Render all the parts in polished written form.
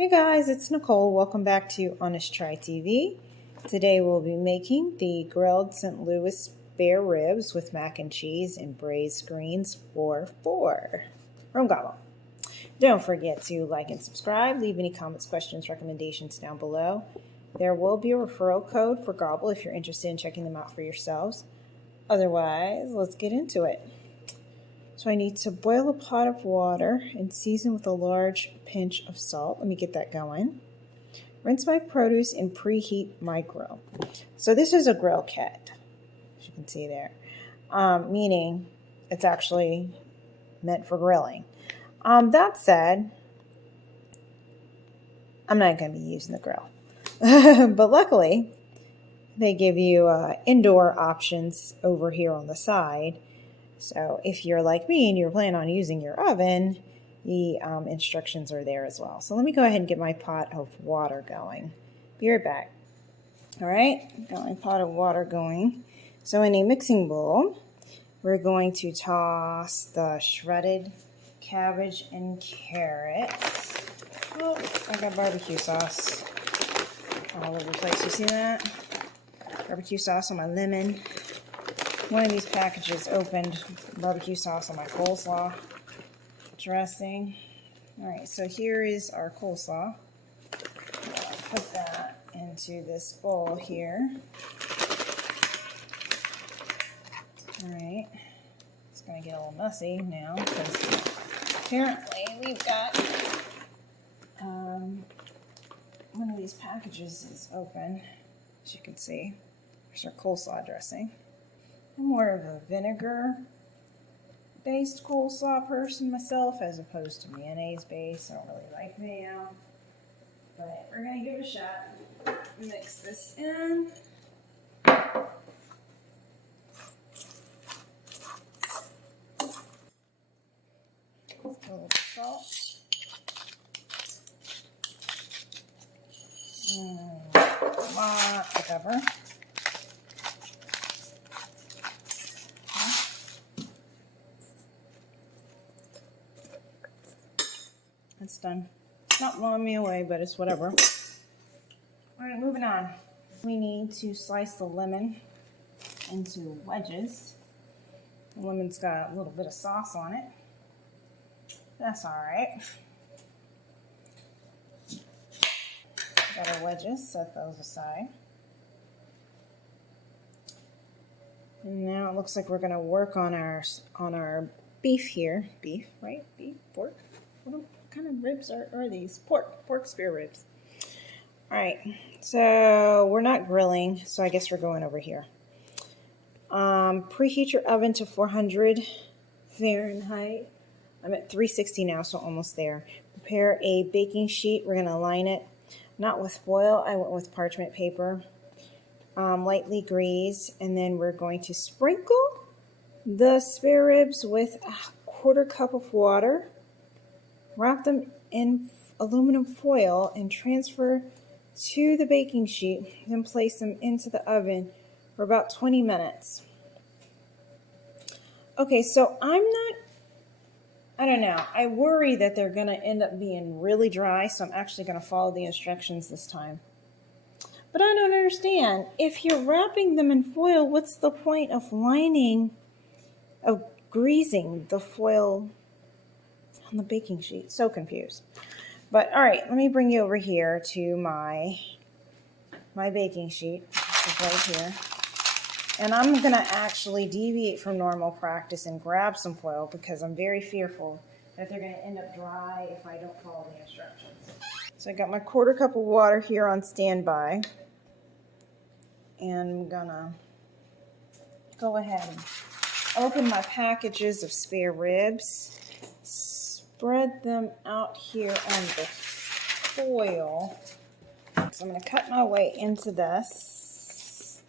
Hey guys, it's Nicole. Welcome back to Honest Try TV. Today we'll be making the grilled St. Louis spare ribs with mac and cheese and braised greens for four from Gobble. Don't forget to like and subscribe. Leave any comments, questions, recommendations down below. There will be a referral code for Gobble if you're interested in checking them out for yourselves. Otherwise, let's get into it. So I need to boil a pot of water and season with a large pinch of salt. Let me get that going. Rinse my produce and preheat my grill. So this is a grill kit, as you can see there, meaning it's actually meant for grilling. That said, I'm not going to be using the grill. But luckily, they give you indoor options over here on the side. So if you're like me and you're planning on using your oven, the instructions are there as well. So let me go ahead and get my pot of water going. Be right back. All right, got my pot of water going. So in a mixing bowl, we're going to toss the shredded cabbage and carrots. Oh, I got barbecue sauce all over the place. You see that? Barbecue sauce on my lemon. One of these packages opened barbecue sauce on my coleslaw dressing. All right, so here is our coleslaw. I'll put that into this bowl here. All right, it's gonna get a little messy now because apparently we've got one of these packages is open, as you can see. There's our coleslaw dressing. I'm more of a vinegar-based coleslaw person myself as opposed to mayonnaise-based. I don't really like mayo, but we're going to give it a shot. Mix this in. A little bit of salt. Lots of pepper. It's done. It's not blowing me away, but it's whatever. All right, moving on. We need to slice the lemon into wedges. The lemon's got a little bit of sauce on it. That's all right. Got our wedges, set those aside. And now it looks like we're going to work on our beef here. Beef, right? Beef, pork. What kind of ribs are these? Pork spare ribs. All right, so we're not grilling, so I guess we're going over here. Preheat your oven to 400 Fahrenheit. I'm at 360 now, so almost there. Prepare a baking sheet. We're gonna line it, not with foil, I went with parchment paper. Lightly grease, and then we're going to sprinkle the spare ribs with a quarter cup of water. Wrap them in aluminum foil and transfer to the baking sheet. Then place them into the oven for about 20 minutes. Okay, so I don't know. I worry that they're going to end up being really dry, so I'm actually going to follow the instructions this time. But I don't understand. If you're wrapping them in foil, what's the point of greasing the foil on the baking sheet? So confused. But all right, let me bring you over here to my baking sheet, which is right here. And I'm gonna actually deviate from normal practice and grab some foil because I'm very fearful that they're gonna end up dry if I don't follow the instructions. So I got my quarter cup of water here on standby. And I'm gonna go ahead and open my packages of spare ribs. Spread them out here on the foil. So I'm going to cut my way into this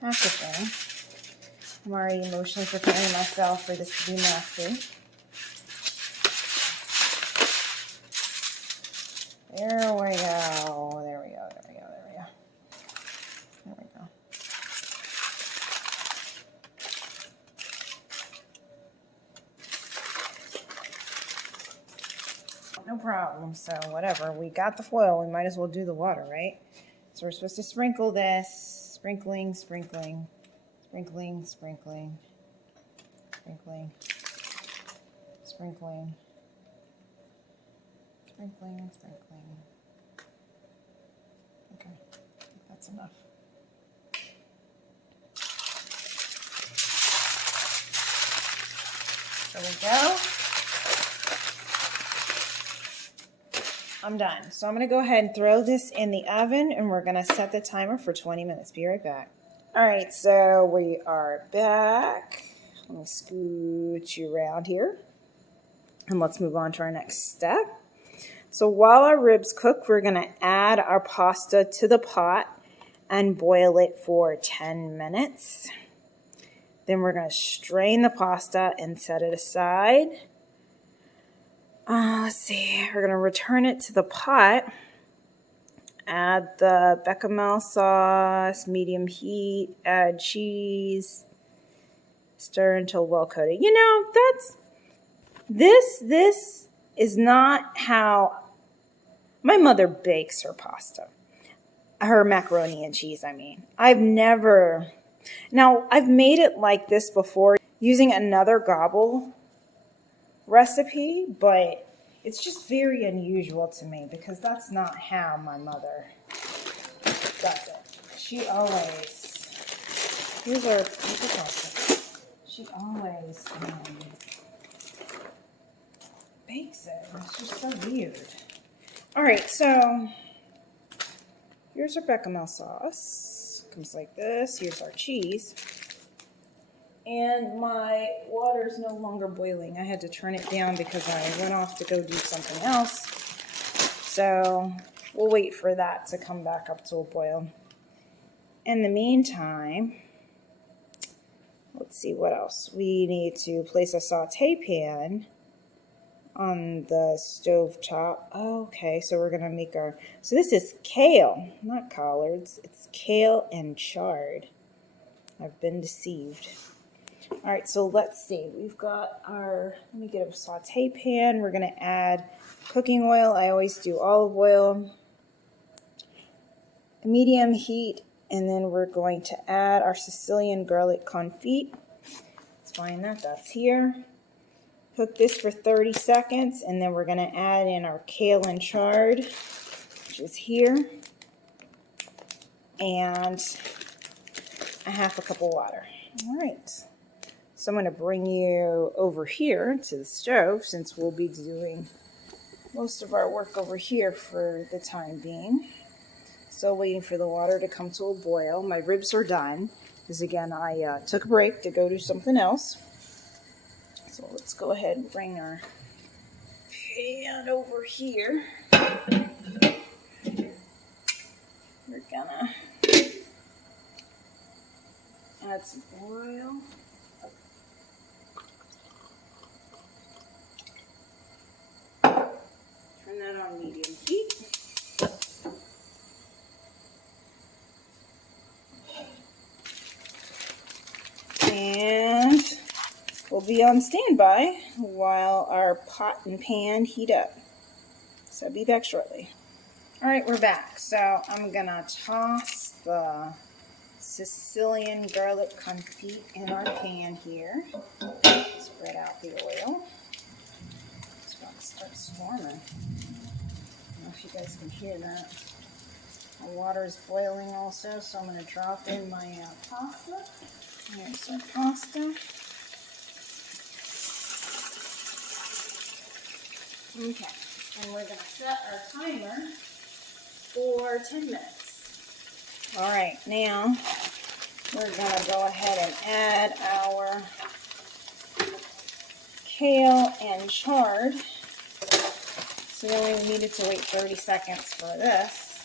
packaging. I'm already emotionally preparing myself for this to be messy. There we go. There we go. There we go. There we go. There we go. No problem. problem, so whatever. We got the foil, we might as well do the water, right? So we're supposed to sprinkle this. Sprinkling, sprinkling, sprinkling, sprinkling, sprinkling, sprinkling, sprinkling, sprinkling. Okay, I think that's enough. There we go. I'm done. So I'm going to go ahead and throw this in the oven, and we're going to set the timer for 20 minutes. Be right back. All right, so we are back. Let me scooch you around here. And let's move on to our next step. So while our ribs cook, we're going to add our pasta to the pot and boil it for 10 minutes. Then we're going to strain the pasta and set it aside. Let's see, we're going to return it to the pot. Add the bechamel sauce, medium heat, add cheese. Stir until well coated. You know, this is not how my mother bakes her pasta. Her macaroni and cheese, I mean. I've made it like this before using another Gobble recipe, but it's just very unusual to me because that's not how my mother does it. She always, here's our pasta. She always bakes it. It's just so weird. All right, so here's our bechamel sauce. Comes like this. Here's our cheese. And my water's no longer boiling. I had to turn it down because I went off to go do something else. So we'll wait for that to come back up to a boil. In the meantime, let's see what else. We need to place a saute pan on the stove top. Okay, so we're gonna make so this is kale, not collards. It's kale and chard. I've been deceived. All right, so let's see. We've got let me get a saute pan. We're going to add cooking oil. I always do olive oil. Medium heat, and then we're going to add our Sicilian garlic confit. Let's find that's here. Cook this for 30 seconds, and then we're going to add in our kale and chard, which is here, and a half a cup of water. All right. So I'm going to bring you over here to the stove since we'll be doing most of our work over here for the time being. Still waiting for the water to come to a boil. My ribs are done because, again, I took a break to go do something else. So let's go ahead and bring our pan over here. We're going to add some oil. Turn that on medium heat. And we'll be on standby while our pot and pan heat up. So I'll be back shortly. All right, we're back. So I'm gonna toss the Sicilian garlic confit in our pan here. Spread out the oil. It's about to start storming. I don't know if you guys can hear that. My water is boiling also, so I'm going to drop in my pasta. Here's our pasta. Okay, and we're going to set our timer for 10 minutes. All right, now we're going to go ahead and add our kale and chard. So we only needed to wait 30 seconds for this.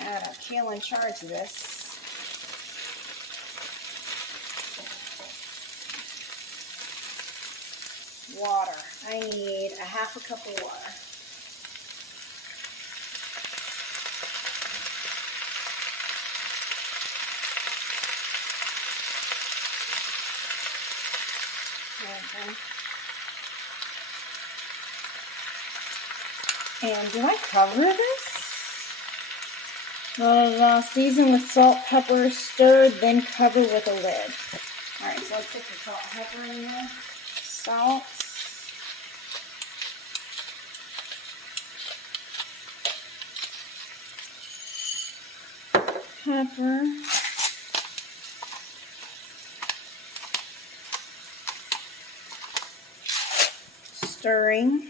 Add our kale and chard to this. Water. I need a half a cup of water. Okay. And do I cover this? Season with salt, pepper, stirred, then cover with a lid. Alright, so let's put the salt, pepper in there. Salt. Pepper. Stirring.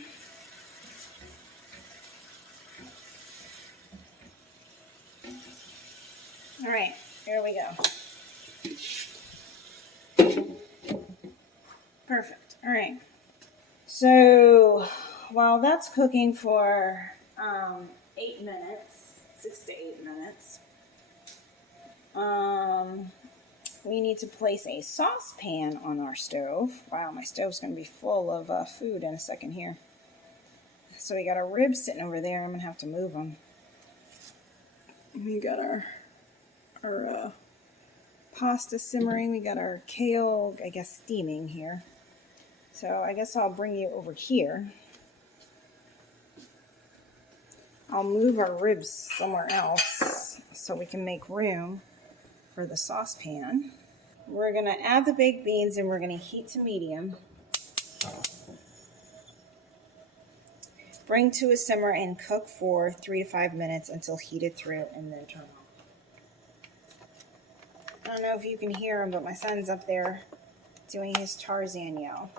All right, here we go. Perfect. All right. So while that's cooking for 8 minutes, 6 to 8 minutes, we need to place a saucepan on our stove. Wow, my stove's going to be full of food in a second here. So we got our ribs sitting over there. I'm going to have to move them. We got our pasta simmering. We got our kale, I guess, steaming here. So I guess I'll bring you over here. I'll move our ribs somewhere else so we can make room for the saucepan. We're going to add the baked beans and we're going to heat to medium. Bring to a simmer and cook for 3 to 5 minutes until heated through and then turn off. I don't know if you can hear him, but my son's up there doing his Tarzan yell.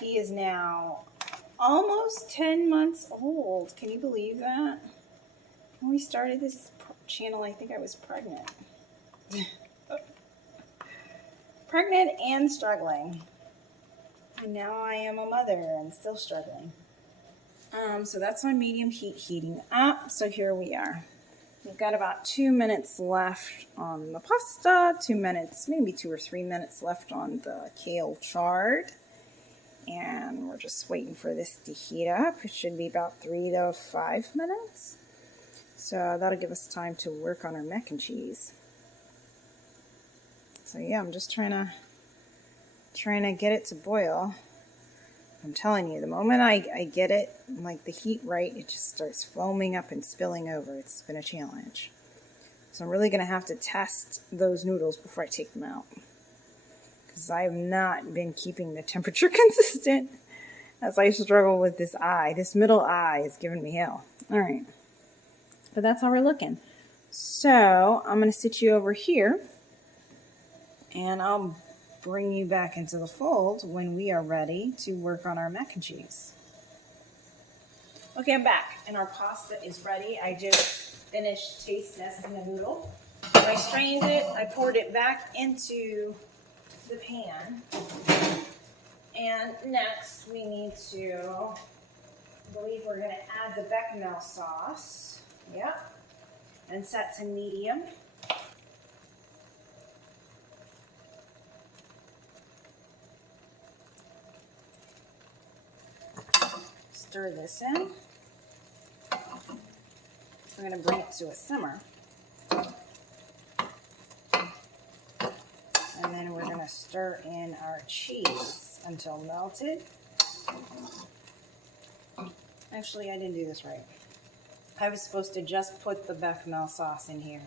He is now almost 10 months old. Can you believe that? When we started this channel, I think I was pregnant. Pregnant and struggling. And now I am a mother and still struggling. So that's on medium heat heating up. So here we are. We've got about 2 minutes left on the pasta, 2 minutes, maybe 2 or 3 minutes left on the kale chard. And we're just waiting for this to heat up. It should be about 3 to 5 minutes. So that'll give us time to work on our mac and cheese. So yeah, I'm just trying to get it to boil. I'm telling you, the moment I get it, like the heat right, it just starts foaming up and spilling over. It's been a challenge. So I'm really going to have to test those noodles before I take them out. Because I have not been keeping the temperature consistent as I struggle with this eye. This middle eye is giving me hell. All right. But that's how we're looking. So I'm going to sit you over here. And I'll bring you back into the fold when we are ready to work on our mac and cheese. Okay, I'm back. And our pasta is ready. I just finished taste testing the noodle. I strained it. I poured it back into the pan. And next we need to, I believe we're going to add the bechamel sauce. Yep. And set to medium. Stir this in. We're going to bring it to a simmer. And then we're going to stir in our cheese until melted. Actually, I didn't do this right. I was supposed to just put the bechamel sauce in here,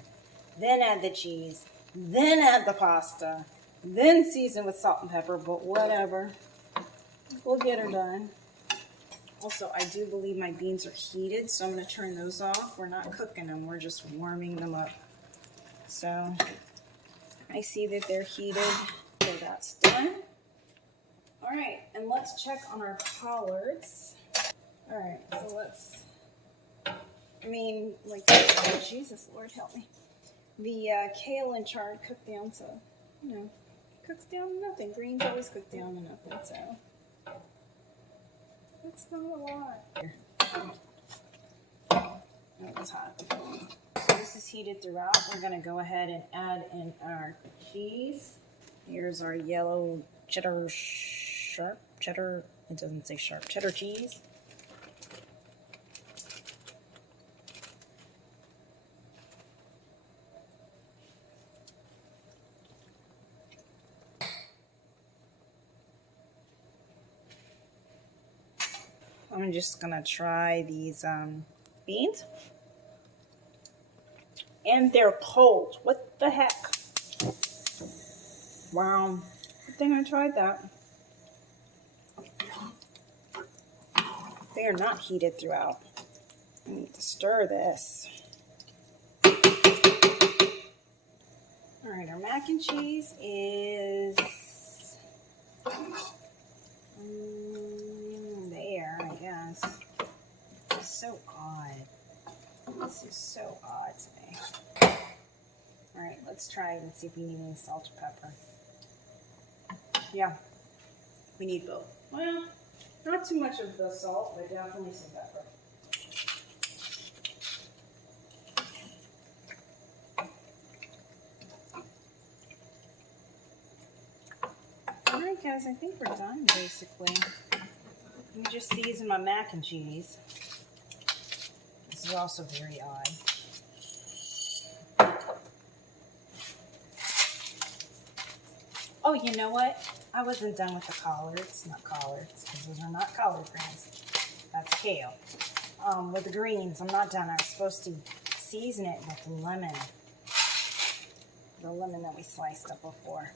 then add the cheese, then add the pasta, then season with salt and pepper, but whatever. We'll get her done. Also, I do believe my beans are heated, so I'm going to turn those off. We're not cooking them, we're just warming them up. So I see that they're heated, so that's done. All right, and let's check on our collards. All right, so let's, oh, Jesus, Lord help me. The kale and chard cooked down, so, cooks down to nothing. Greens always cook down to nothing, so that's not a lot. Oh, it's hot. So this is heated throughout. We're going to go ahead and add in our cheese. Here's our yellow cheddar cheddar, it doesn't say sharp, cheddar cheese. I'm just gonna try these beans. And they're cold. What the heck? Wow. Good thing I tried that. They are not heated throughout. I need to stir this. All right, our mac and cheese is there, I guess. It's so odd. This is so odd today. All right, let's try it and see if we need any salt or pepper. Yeah, we need both. Well, not too much of the salt, but definitely some pepper. All right, guys, I think we're done, basically. Let me just season my mac and cheese. This is also very odd. Oh, you know what? I wasn't done with the collards. Not collards, because those are not collard greens. That's kale. With the greens, I'm not done. I was supposed to season it with lemon. The lemon that we sliced up before.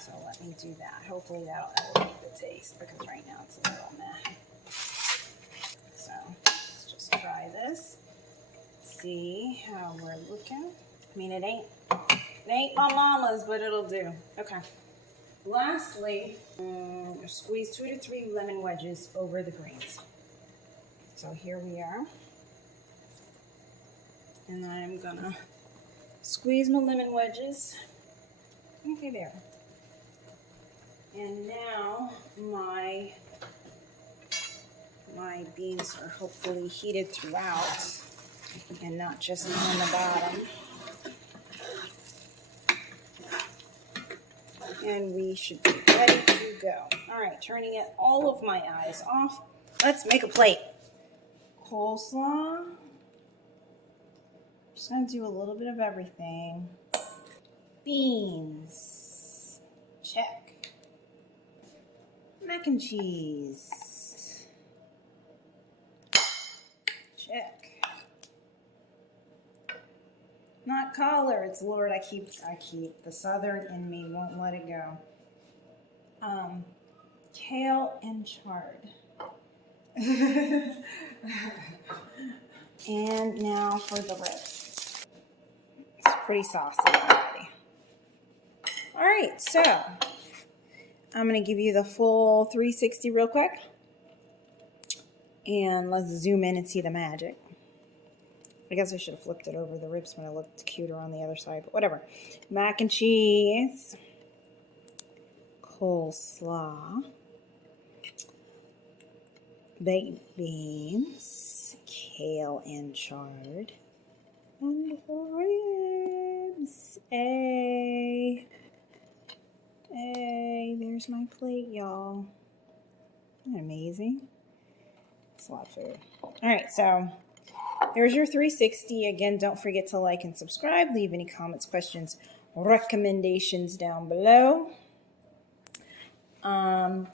So let me do that. Hopefully that'll elevate the taste, because right now it's a little meh. So let's just try this. See how we're looking. I mean, it ain't my mama's, but it'll do. Okay. Lastly, squeeze 2 to 3 lemon wedges over the greens. So here we are. And I'm gonna squeeze my lemon wedges. Okay, there. And now my beans are hopefully heated throughout and not just on the bottom. And we should be ready to go. All right, turning it all of my eyes off. Let's make a plate. Coleslaw. Just gonna do a little bit of everything. Beans. Check. Mac and cheese. Check. Not collards, Lord, I keep the southern in me won't let it go. Kale and chard. And now for the ribs. It's pretty saucy already. All right, so I'm gonna give you the full 360 real quick. And let's zoom in and see the magic. I guess I should have flipped it over. The ribs would have looked cuter on the other side, but whatever. Mac and cheese, coleslaw, baked beans, kale and chard, and ribs. Hey, there's my plate, y'all. Isn't that amazing? It's a lot of food. All right, so there's your 360. Again, don't forget to like and subscribe. Leave any comments, questions, recommendations down below.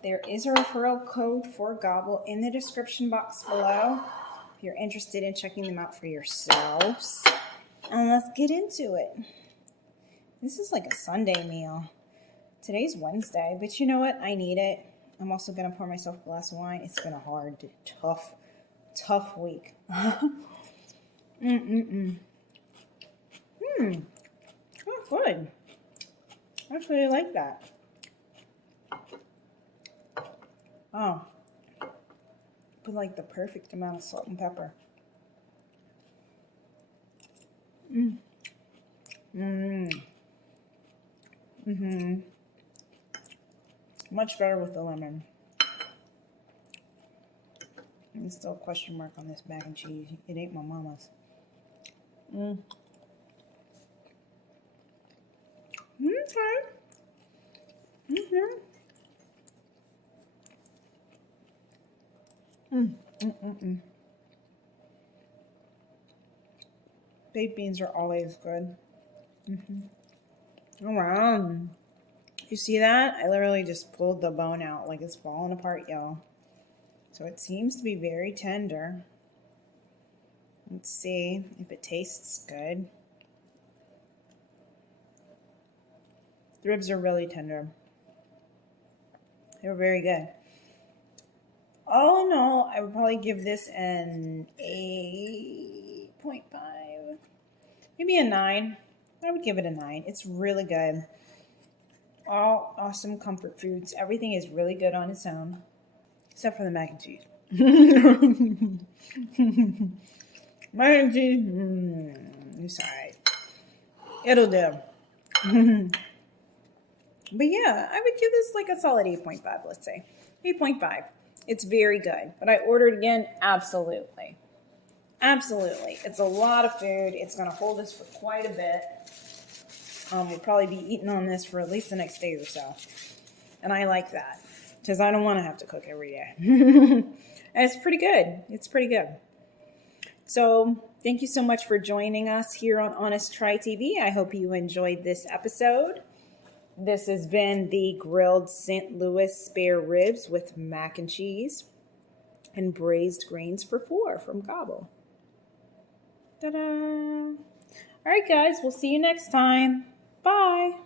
There is a referral code for Gobble in the description box below if you're interested in checking them out for yourselves. And let's get into it. This is like a Sunday meal. Today's Wednesday, but you know what? I need it. I'm also going to pour myself a glass of wine. It's been a hard, tough week. Oh, good. I actually like that. Oh, put like the perfect amount of salt and pepper. Much better with the lemon. There's still a question mark on this mac and cheese. It ain't my mama's. Okay. Baked beans are always good. Oh, wow. You see that? I literally just pulled the bone out like it's falling apart, y'all. So it seems to be very tender. Let's see if it tastes good. The ribs are really tender. They were very good. All in all, I would probably give this an 8.5. Maybe a 9. I would give it a 9. It's really good. All awesome comfort foods. Everything is really good on its own. Except for the mac and cheese. Mac and cheese, it's alright. It'll do. But yeah, I would give this like a solid 8.5, let's say. 8.5. It's very good. But I ordered again? Absolutely. Absolutely. It's a lot of food. It's going to hold us for quite a bit. We'll probably be eating on this for at least the next day or so. And I like that. Because I don't want to have to cook every day. And it's pretty good. It's pretty good. So thank you so much for joining us here on Honest Try TV. I hope you enjoyed this episode. This has been the grilled St. Louis spare ribs with mac and cheese and braised grains for 4 from Gobble. Ta-da! All right, guys, we'll see you next time. Bye.